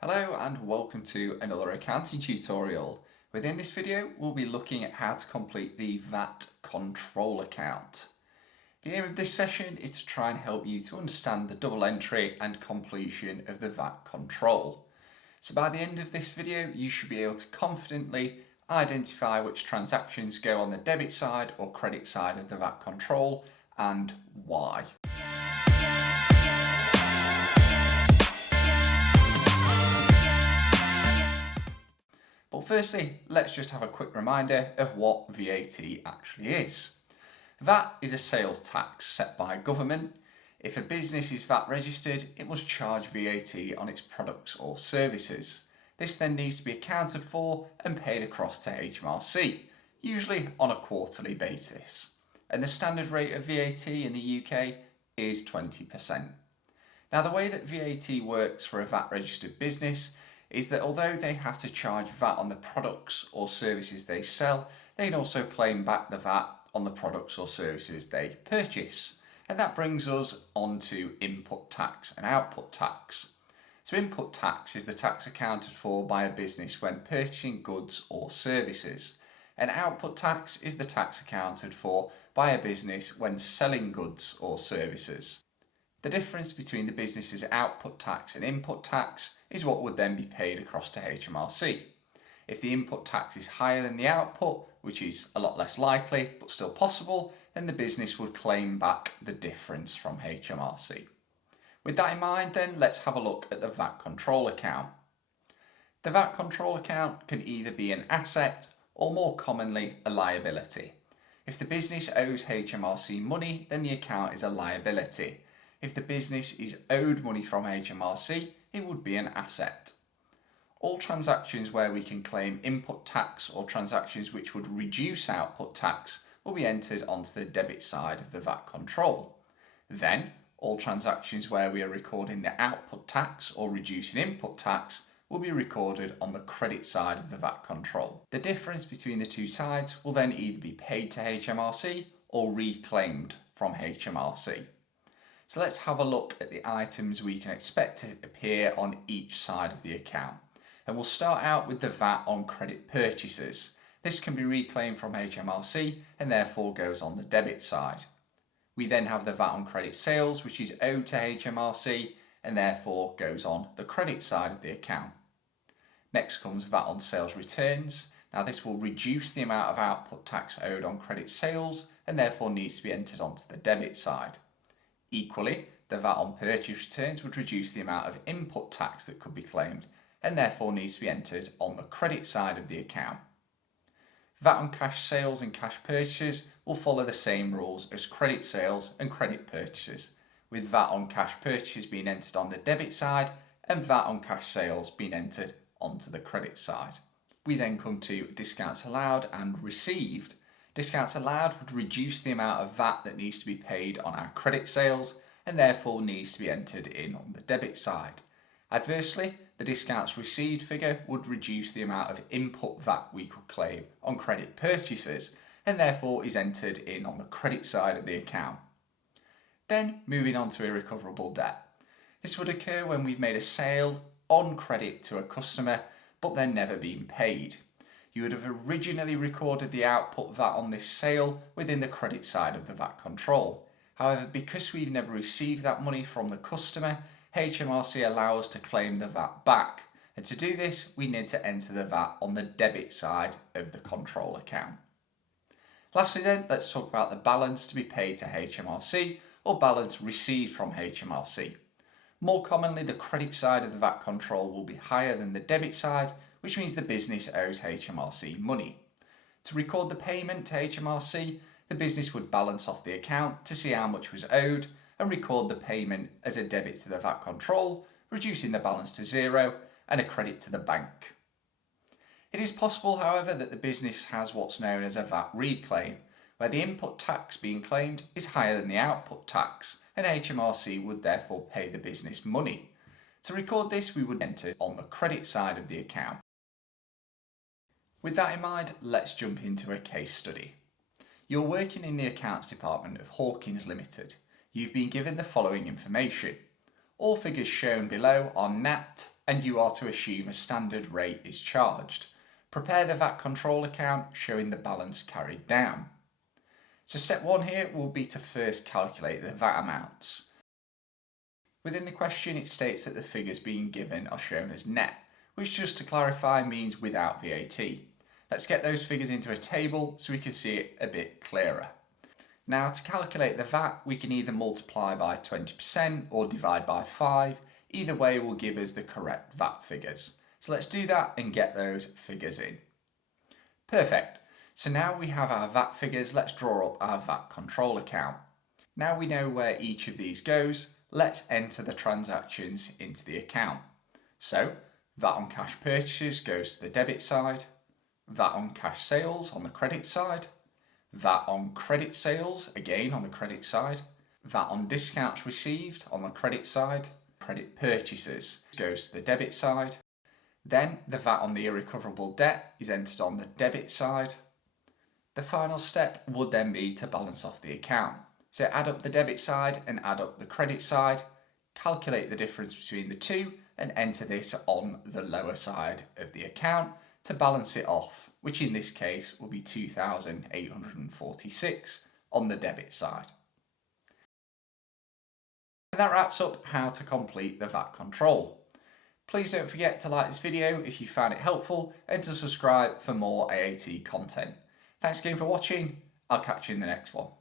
Hello and welcome to another accounting tutorial. Within this video we'll be looking at how to complete the VAT Control Account. The aim of this session is to try and help you to understand the double entry and completion of the VAT control. So by the end of this video you should be able to confidently identify which transactions go on the debit side or credit side of the VAT control and why. But firstly, let's just have a quick reminder of what VAT actually is. VAT is a sales tax set by government. If a business is VAT registered, it must charge VAT on its products or services. This then needs to be accounted for and paid across to HMRC, usually on a quarterly basis. And the standard rate of VAT in the UK is 20%. Now the way that VAT works for a VAT registered business is that although they have to charge VAT on the products or services they sell, they can also claim back the VAT on the products or services they purchase. And that brings us on to input tax and output tax. So input tax is the tax accounted for by a business when purchasing goods or services. And output tax is the tax accounted for by a business when selling goods or services. The difference between the business's output tax and input tax is what would then be paid across to HMRC. If the input tax is higher than the output, which is a lot less likely but still possible, then the business would claim back the difference from HMRC. With that in mind then, let's have a look at the VAT Control Account. The VAT Control Account can either be an asset or more commonly a liability. If the business owes HMRC money, then the account is a liability. If the business is owed money from HMRC, it would be an asset. All transactions where we can claim input tax or transactions which would reduce output tax will be entered onto the debit side of the VAT control. Then, all transactions where we are recording the output tax or reducing input tax will be recorded on the credit side of the VAT control. The difference between the two sides will then either be paid to HMRC or reclaimed from HMRC. So let's have a look at the items we can expect to appear on each side of the account. And we'll start out with the VAT on credit purchases. This can be reclaimed from HMRC and therefore goes on the debit side. We then have the VAT on credit sales, which is owed to HMRC and therefore goes on the credit side of the account. Next comes VAT on sales returns. Now this will reduce the amount of output tax owed on credit sales and therefore needs to be entered onto the debit side. Equally, the VAT on purchase returns would reduce the amount of input tax that could be claimed and therefore needs to be entered on the credit side of the account. VAT on cash sales and cash purchases will follow the same rules as credit sales and credit purchases, with VAT on cash purchases being entered on the debit side and VAT on cash sales being entered onto the credit side. We then come to discounts allowed and received. Discounts allowed would reduce the amount of VAT that needs to be paid on our credit sales and therefore needs to be entered in on the debit side. Adversely, the discounts received figure would reduce the amount of input VAT we could claim on credit purchases and therefore is entered in on the credit side of the account. Then moving on to irrecoverable debt. This would occur when we've made a sale on credit to a customer but then never been paid. You would have originally recorded the output VAT on this sale within the credit side of the VAT control. However, because we've never received that money from the customer, HMRC allows us to claim the VAT back. And to do this, we need to enter the VAT on the debit side of the control account. Lastly then, let's talk about the balance to be paid to HMRC or balance received from HMRC. More commonly, the credit side of the VAT control will be higher than the debit side, which means the business owes HMRC money. To record the payment to HMRC, the business would balance off the account to see how much was owed and record the payment as a debit to the VAT control, reducing the balance to zero and a credit to the bank. It is possible, however, that the business has what's known as a VAT reclaim, where the input tax being claimed is higher than the output tax and HMRC would therefore pay the business money. To record this, we would enter on the credit side of the account. With that in mind, let's jump into a case study. You're working in the accounts department of Hawkins Limited. You've been given the following information. All figures shown below are net and you are to assume a standard rate is charged. Prepare the VAT control account showing the balance carried down. So step 1 here will be to first calculate the VAT amounts. Within the question it states that the figures being given are shown as net, which just to clarify means without VAT. Let's get those figures into a table so we can see it a bit clearer. Now to calculate the VAT we can either multiply by 20% or divide by 5, either way will give us the correct VAT figures. So let's do that and get those figures in. Perfect, so now we have our VAT figures, let's draw up our VAT control account. Now we know where each of these goes, let's enter the transactions into the account. So VAT on cash purchases goes to the debit side, VAT on cash sales on the credit side, VAT on credit sales, again on the credit side, VAT on discounts received on the credit side, credit purchases goes to the debit side, then the VAT on the irrecoverable debt is entered on the debit side. The final step would then be to balance off the account. So add up the debit side and add up the credit side, calculate the difference between the two and enter this on the lower side of the account to balance it off, which in this case will be 2,846 on the debit side. And that wraps up how to complete the VAT control. Please don't forget to like this video if you found it helpful and to subscribe for more AAT content. Thanks again for watching, I'll catch you in the next one.